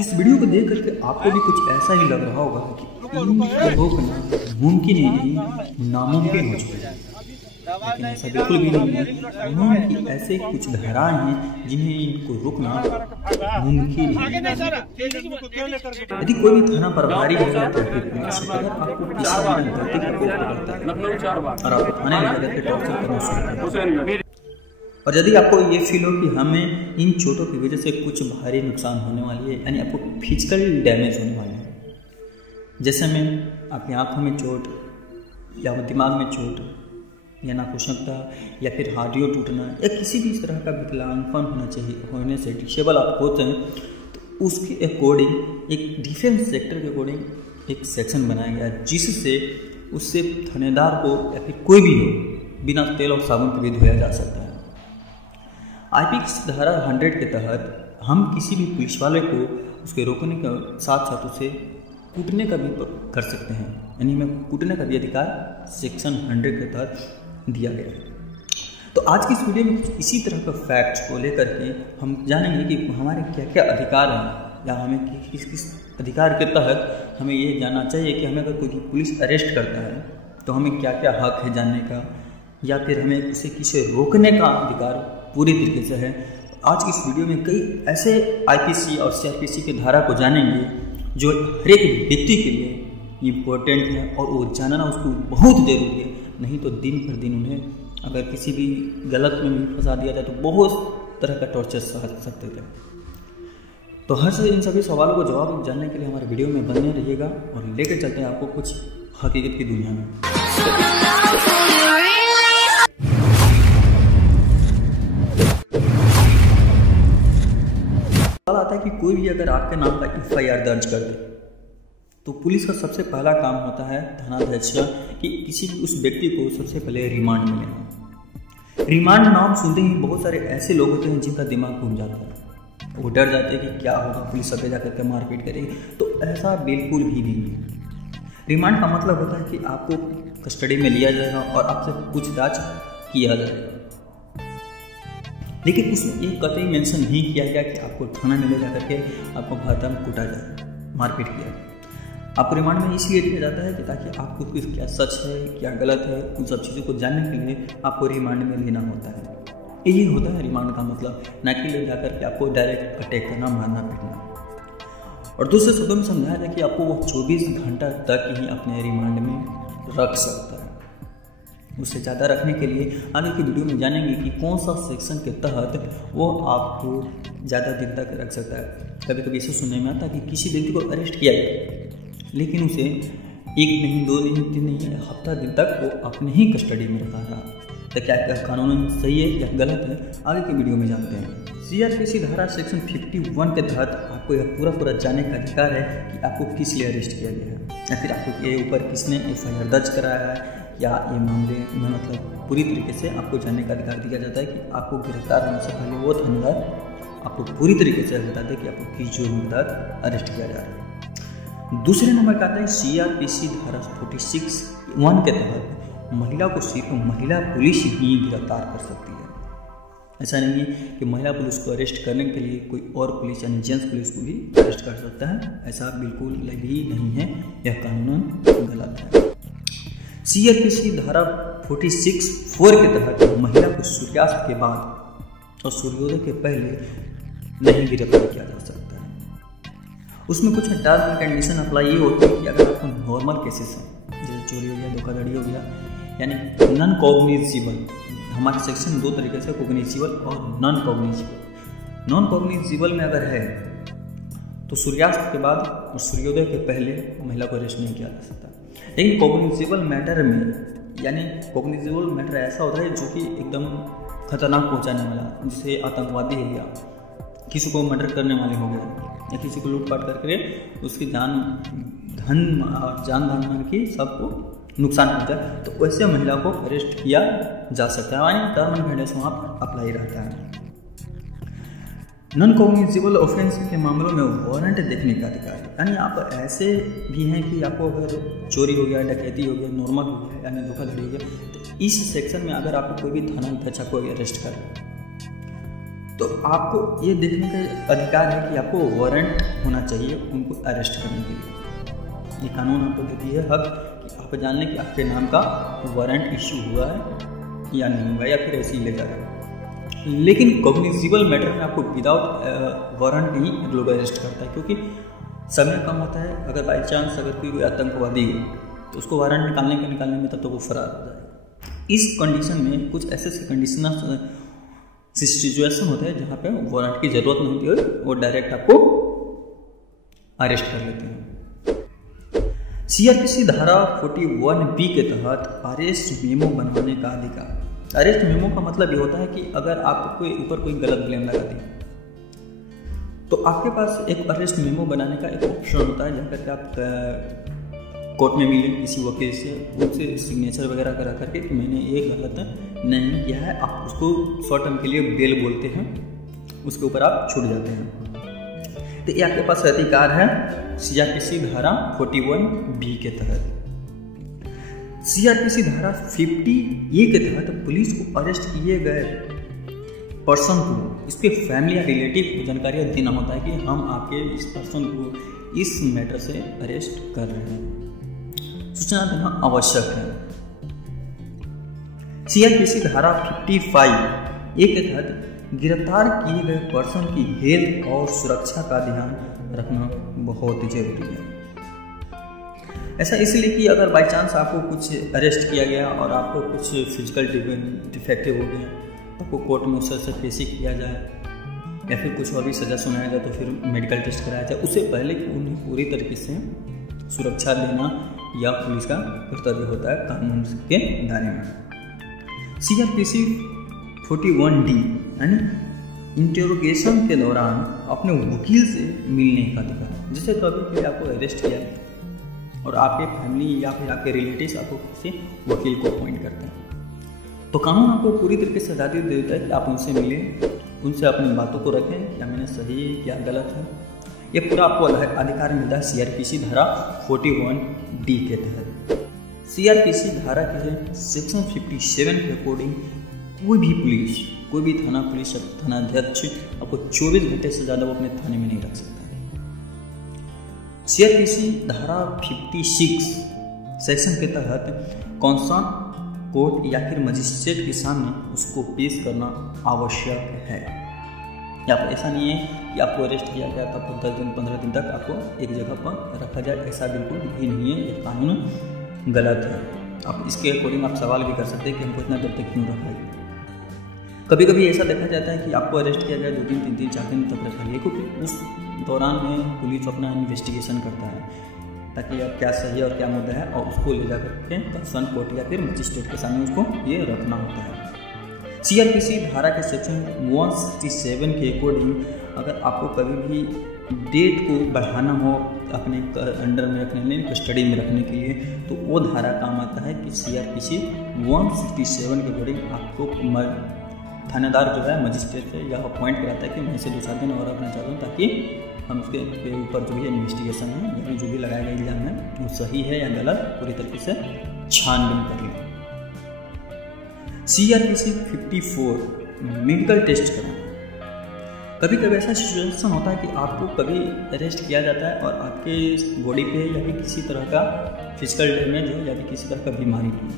इस वीडियो को देख करके आपको भी कुछ ऐसा ही लग रहा होगा कि इनको रोकना मुमकिन ही नहीं, नामुमकिन हो चुका है। लेकिन ऐसा बिल्कुल भी नहीं है। उन्होंने ऐसे कुछ धाराएं हैं जिन्हें इनको रोकना मुमकिन है। यदि कोई भी थाना प्रभारी है या ट्रैफिक पुलिस, अगर आपको किसी भी गलती का कोई पकड़ता है और आप थाने में जाकर के टॉर्चर करना शुरू करते हैं, और यदि आपको ये फील हो कि हमें इन चोटों की वजह से कुछ भारी नुकसान होने वाली है, यानी आपको फिजिकल डैमेज होने वाले हैं, जैसे में आपकी आँखों में चोट या दिमाग में चोट या नाखुशनता या फिर हड्डियों टूटना या किसी भी तरह का विकलांगपन होने से डिसेबल आप होते हैं, तो उसके अकॉर्डिंग एक डिफेंस सेक्टर के अकॉर्डिंग एक सेक्शन बनाया गया जिससे उससे थानेदार को या फिर कोई भी हो बिना तेल और साबुन के भी धोया जा सकता है। आईपीसी धारा 100 के तहत हम किसी भी पुलिस वाले को उसके रोकने के साथ साथ उसे कूटने का भी कर सकते हैं, यानी हमें कूटने का भी अधिकार सेक्शन 100 के तहत दिया गया है। तो आज की इस वीडियो में कुछ इसी तरह का फैक्ट्स को लेकर के हम जानेंगे कि हमारे क्या क्या अधिकार हैं, या हमें किस किस अधिकार के तहत हमें ये जानना चाहिए कि हमें अगर कोई पुलिस अरेस्ट करता है तो हमें क्या क्या हक है जानने का, या फिर हमें उसे किसे रोकने का अधिकार पूरी तरीके से है। आज की इस वीडियो में कई ऐसे आईपीसी और सीआरपीसी की धारा को जानेंगे जो हर एक व्यक्ति के लिए इम्पोर्टेंट है और वो जानना उसको बहुत ज़रूरी है, नहीं तो दिन पर दिन उन्हें अगर किसी भी गलत में भी फंसा दिया जाए तो बहुत तरह का टॉर्चर सह सकते थे। तो हर से इन सभी सवालों को जवाब जानने के लिए हमारे वीडियो में बने रहिएगा और लेकर चलते हैं आपको कुछ हकीकत की दुनिया में। सवाल आता है कि कोई भी अगर आपके नाम का FIR दर्ज कर दे तो पुलिस का सबसे पहला काम होता है थानाध्यक्ष का कि किसी उस व्यक्ति को सबसे पहले रिमांड में लेना। रिमांड नाम सुनते ही बहुत सारे ऐसे लोग होते हैं जिनका दिमाग घूम जाता है, वो डर जाते हैं कि क्या होगा, पुलिस सब जाकर के मारपीट करेगी। तो ऐसा बिल्कुल भी नहीं है। रिमांड का मतलब होता है कि आपको कस्टडी में लिया जाएगा और आपसे पूछताछ किया जाएगा, लेकिन उसमें ये कतई मेंशन नहीं किया गया कि आपको थाना में ले जाकर के आपको भाता में कूटा जाए, मारपीट किया। आपको रिमांड में इसलिए दिया जाता है कि ताकि आपको क्या सच है क्या गलत है उन सब चीज़ों को जानने के लिए आपको रिमांड में लेना होता है। यही होता है रिमांड का मतलब, ना कि ले जाकर के आपको डायरेक्ट अटैक करना, मारना पीटना। और दूसरे शब्दों में समझाया जाए कि आपको वो 24 घंटा तक ही अपने रिमांड में रख सकता है। उससे ज़्यादा रखने के लिए आगे की वीडियो में जानेंगे कि कौन सा सेक्शन के तहत वो आपको ज़्यादा दिन तक रख सकता है। कभी कभी ऐसे सुनने में आता है कि किसी व्यक्ति को अरेस्ट किया गया लेकिन उसे 1 नहीं 2 दिन 3 नहीं हफ्ता दिन तक वो अपने ही कस्टडी में रखा रहा। तो क्या कानून सही है या गलत है, आगे की वीडियो में जानते हैं। सीआरपीसी धारा सेक्शन 51 के तहत आपको यह पूरा जानने का अधिकार है कि आपको किस लिए अरेस्ट किया गया है, या फिर आपके ऊपर किसने FIR दर्ज कराया है, या ये मामले में मतलब पूरी तरीके से आपको जानने का अधिकार दिया जाता है कि आपको गिरफ्तार होने से पहले वो थानेदार आपको पूरी तरीके से बता दे कि आपको किस जुर्म के तहत अरेस्ट किया जा रहा है। दूसरे नंबर का आता है सीआरपीसी धारा 46(1) के तहत महिला को सिर्फ महिला पुलिस ही गिरफ्तार कर सकती है। ऐसा नहीं है कि महिला पुलिस को अरेस्ट करने के लिए कोई और पुलिस यानी जेंट्स पुलिस को भी अरेस्ट कर सकता है, ऐसा बिल्कुल भी नहीं है, यह कानून गलत है। सीआरपीसी धारा 46(4) के तहत महिला को सूर्यास्त के बाद और सूर्योदय के पहले नहीं गिरफ्तार किया जा सकता है। उसमें कुछ टर्म एंड कंडीशन अप्लाई ये होती है कि अगर आपको नॉर्मल केसेस हैं, जैसे चोरी हो गया, धोखाधड़ी हो गया, यानी नॉन कॉग्निजेबल, हमारे सेक्शन 2 तरीके से कॉग्निजेबल और नॉन कॉग्निजेबल। नॉन कॉग्निजेबल में अगर है तो सूर्यास्त के बाद और सूर्योदय के पहले महिला को अरेस्ट नहीं किया जा सकता। लेकिन कॉग्निजेबल मैटर में, यानी कॉग्निजेबल मैटर ऐसा होता है जो कि एकदम खतरनाक पहुंचाने वाला, जैसे आतंकवादी हो गया, किसी को मर्डर करने वाले हो गए, या किसी को लूटपाट करके उसकी जान धान की सबको नुकसान पहुंचा, तो वैसे महिला को अरेस्ट किया जा सकता है, यानी टर्म एंड कंडीशन वहाँ पर अप्लाई रहता है। नॉन कॉग्निजेबल ऑफेंस के मामलों में वारंट देखने का अधिकार है, यानी आप ऐसे भी हैं कि आपको अगर चोरी हो गया, डकैती हो गया, नॉर्मल हो गया, यानी धोखाधड़ी हो गया, तो इस सेक्शन में अगर आपको कोई भी थाना अध्यक्ष आपको अरेस्ट करे तो आपको ये देखने का अधिकार है कि आपको वारंट होना चाहिए उनको अरेस्ट करने के लिए। ये कानून आपको देती है हक कि आप जान लें कि आपके नाम का वारंट इशू हुआ है या नहीं हुआ, या फिर ऐसे ही ले जा रहा है। लेकिन कॉग्निजेबल मैटर में आपको विदाउट वारंट ही लोग अरेस्ट करता है, क्योंकि समय कम होता है। अगर बाई चांस अगर कोई आतंकवादी है तो उसको वारंट निकालने में तब तो वो फरार हो जाएगा। इस कंडीशन में कुछ ऐसे कंडीशनल सिचुएशन होते हैं जहाँ पे वारंट की जरूरत नहीं होती है, वो डायरेक्ट आपको अरेस्ट कर लेते हैं। सीआरपीसी धारा 41B के तहत अरेस्ट मेमो बनवाने का अधिकार। अरेस्ट मेमो का मतलब ये होता है कि अगर आपके ऊपर कोई गलत ब्लेम लगा दी तो आपके पास एक अरेस्ट मेमो बनाने का एक ऑप्शन होता है, जहाँ करके आप कोर्ट में मिले किसी वकील से, उनसे सिग्नेचर वगैरह करा करके कि मैंने ये गलत नहीं किया है, आप उसको शॉर्ट टर्म के लिए बेल बोलते हैं, उसके ऊपर आप छूट जाते हैं। तो ये आपके पास अधिकार है सीआरपीसी धारा 41B के तहत। सीआरपीसी धारा 50A के तहत पुलिस को अरेस्ट किए गए पर्सन को इसके फैमिली या रिलेटिव को जानकारियाँ देना होता है कि हम आपके इस पर्सन को इस मैटर से अरेस्ट कर रहे हैं, सूचना देना आवश्यक है। सीआरपीसी धारा 55A के तहत गिरफ्तार किए गए पर्सन की हेल्थ और सुरक्षा का ध्यान रखना बहुत जरूरी है। ऐसा इसलिए कि अगर बाई चांस आपको कुछ अरेस्ट किया गया और आपको कुछ फिजिकल डिफेक्टिव हो गया, आपको कोर्ट में उससे पेशी किया जाए या फिर कुछ और भी सज़ा सुनाया जाए तो फिर मेडिकल टेस्ट कराया जाए, उससे पहले कि उन्हें पूरी तरीके से सुरक्षा देना या पुलिस का कर्तव्य होता है कानून के दायरे में। सीआरपीसी 41D यानी इंटरोगेशन के दौरान अपने वकील से मिलने का अधिकार। जैसे कभी भी आपको अरेस्ट किया और आपके फैमिली या फिर आपके रिलेटिव्स आपको किसी वकील को अपॉइंट करते हैं, तो कानून आपको पूरी तरीके से आज़ादी देता है कि आप उनसे मिलें, उनसे अपनी बातों को रखें, क्या मैंने सही है क्या गलत है, ये पूरा आपको अधिकार मिलता है सीआरपीसी धारा 41D के तहत। सीआरपीसी धारा के सेक्शन 57 के अकॉर्डिंग कोई भी पुलिस, कोई भी थाना पुलिस या थाना अध्यक्ष आपको 24 घंटे से ज़्यादा वो अपने थाने में नहीं रख सकता। सीआरपीसी धारा 56 सेक्शन के तहत कौन कोर्ट या फिर मजिस्ट्रेट के सामने उसको पेश करना आवश्यक है। या फिर ऐसा नहीं है कि आपको अरेस्ट किया गया तो आपको 10 दिन 15 दिन तक आपको एक जगह पर रखा जाए, ऐसा बिल्कुल भी नहीं है, ये कानून गलत है। आप इसके अकॉर्डिंग आप सवाल भी कर सकते हैं कि हमको इतना देर तक क्यों रखा गया। कभी कभी ऐसा देखा जाता है कि आपको अरेस्ट किया गया 2 दिन 3 दिन 4 दिन तक रखा गया, क्योंकि उस दौरान में पुलिस अपना इन्वेस्टिगेशन करता है ताकि अब क्या सही है और क्या मुद्दा है, और उसको ले जा करके कंसर्न कोर्ट या फिर मजिस्ट्रेट के सामने उसको ये रखना होता है। सीआरपीसी धारा के सेक्शन 167 के अकॉर्डिंग अगर आपको कभी भी डेट को बढ़ाना हो अपने अंडर में रखने के लिए, कस्टडी में रखने के लिए, तो वो धारा काम आता है कि सीआरपीसी 167 के अकॉर्डिंग आपको थानेदार जो है मजिस्ट्रेट से या अपॉइंट कराता है कि मैं इसे 2-4 दिन और रखना चाहता हूँ ताकि हम उसके ऊपर जो भी इन्वेस्टिगेशन है या जो भी लगाया गया इल्ज़ाम है वो सही है या गलत पूरी तरीके से छानबीन कर लें। सीआरपीसी 54 मेडिकल टेस्ट कराना। कभी कभी ऐसा सिचुएशन होता है कि आपको कभी अरेस्ट किया जाता है और आपके बॉडी पे या फिर किसी तरह का फिजिकल डैमेज है या फिर किसी तरह का बीमारी है,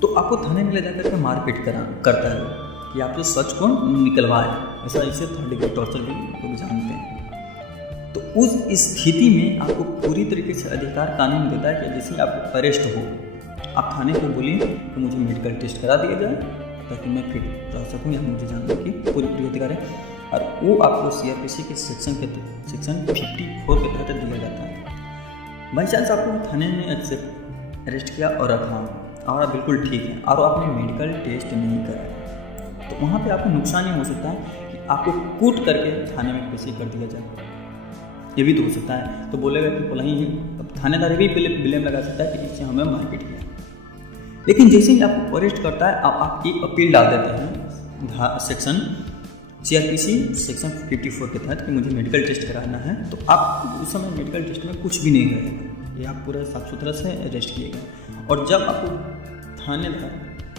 तो आपको थाने में ले जाकर के मारपीट करता है कि आप जो सच को निकलवाए, ऐसा इसे थर्ड डिग्री टॉर्चर भी लोग जानते हैं। तो उस स्थिति में आपको पूरी तरीके से अधिकार कानून देता है कि जैसे आप अरेस्ट हो, आप थाने को बोलिए कि मुझे मेडिकल टेस्ट करा दिया जाए ताकि मैं फिट रह सकूँ या मुझे जानने की पूरी अधिकार है, और वो आपको सीआरपीसी के सेक्शन 54 के तहत दिया जाता है। बाई चांस आपको थाने में अरेस्ट किया और रखा और आप बिल्कुल ठीक है और आपने मेडिकल टेस्ट नहीं करा, तो वहाँ पे आपको नुकसान ये हो सकता है कि आपको कूट करके थाने में पेशी कर दिया जाए, ये भी तो हो सकता है। तो बोलेगा कि बोला ही अब थानेदार भी ब्लेम लगा सकता है कि इससे हमें मारपीट किया। लेकिन जैसे ही आपको अरेस्ट करता है आप आपकी अपील डाल देते हैं सेक्शन सीआरपीसी सेक्शन 54 के तहत कि मुझे मेडिकल टेस्ट कराना है, तो आप उस समय मेडिकल टेस्ट में कुछ भी नहीं करेंगे, ये आप पूरा साफ सुथरा से अरेस्ट किए गए। और जब आपको थाने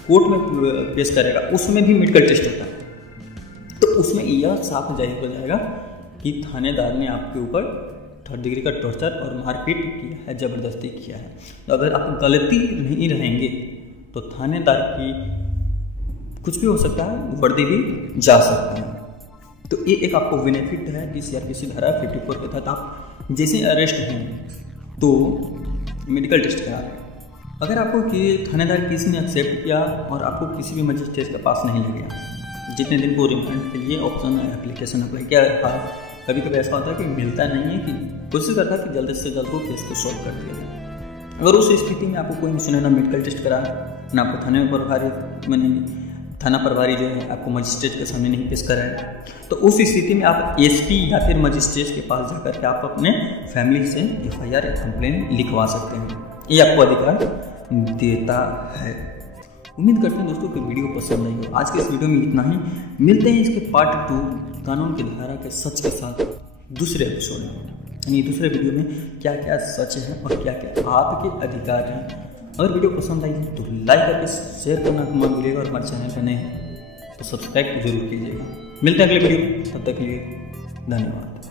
कोर्ट में पेश करेगा उसमें भी मेडिकल टेस्ट होता है, उसमें यह साफ जाहिर हो जाएगा कि थानेदार ने आपके ऊपर 3rd डिग्री का टॉर्चर और मारपीट किया है, ज़बरदस्ती किया है। तो अगर आप गलती नहीं रहेंगे तो थानेदार की कुछ भी हो सकता है, वर्दी भी जा सकता है। तो ये एक आपको बेनिफिट है कि CRPC धारा 54 के तहत आप जैसे अरेस्ट हैं तो मेडिकल टेस्ट करा। अगर आपको कि थानेदार किसी ने एक्सेप्ट किया और आपको किसी भी मजिस्ट्रेट के पास नहीं ले गया, जितने दिन को रिमांड के लिए ऑप्शन एप्लीकेशन अप्लाई किया था, कभी कभी ऐसा होता है कि मिलता नहीं है, कि कोशिश करता है कि जल्द से जल्द वो केस को सॉल्व कर दिया जाए। अगर उस स्थिति में आपको कोई नहीं, ना मेडिकल टेस्ट करा, ना आपको थाने में प्रभारी मैंने थाना प्रभारी जो है आपको मजिस्ट्रेट के सामने नहीं पेश कराया, तो उस स्थिति में आप SP या फिर मजिस्ट्रेट के पास जाकर के आप अपने फैमिली से FIR या कंप्लेन लिखवा सकते हैं। ये आपको अधिकार देता है। उम्मीद करते हैं दोस्तों कि वीडियो पसंद आई हो। आज के इस वीडियो में इतना ही। मिलते हैं इसके पार्ट 2 कानून की धारा के सच के साथ दूसरे एपिसोड में, यानी दूसरे वीडियो में क्या क्या सच है और क्या क्या आपके अधिकार हैं। अगर वीडियो पसंद आई तो लाइक करके शेयर करना मत भूलिएगा, और हमारे चैनल पर नए हैं तो सब्सक्राइब जरूर कीजिएगा। मिलते हैं अगले वीडियो, तब तक के लिए धन्यवाद।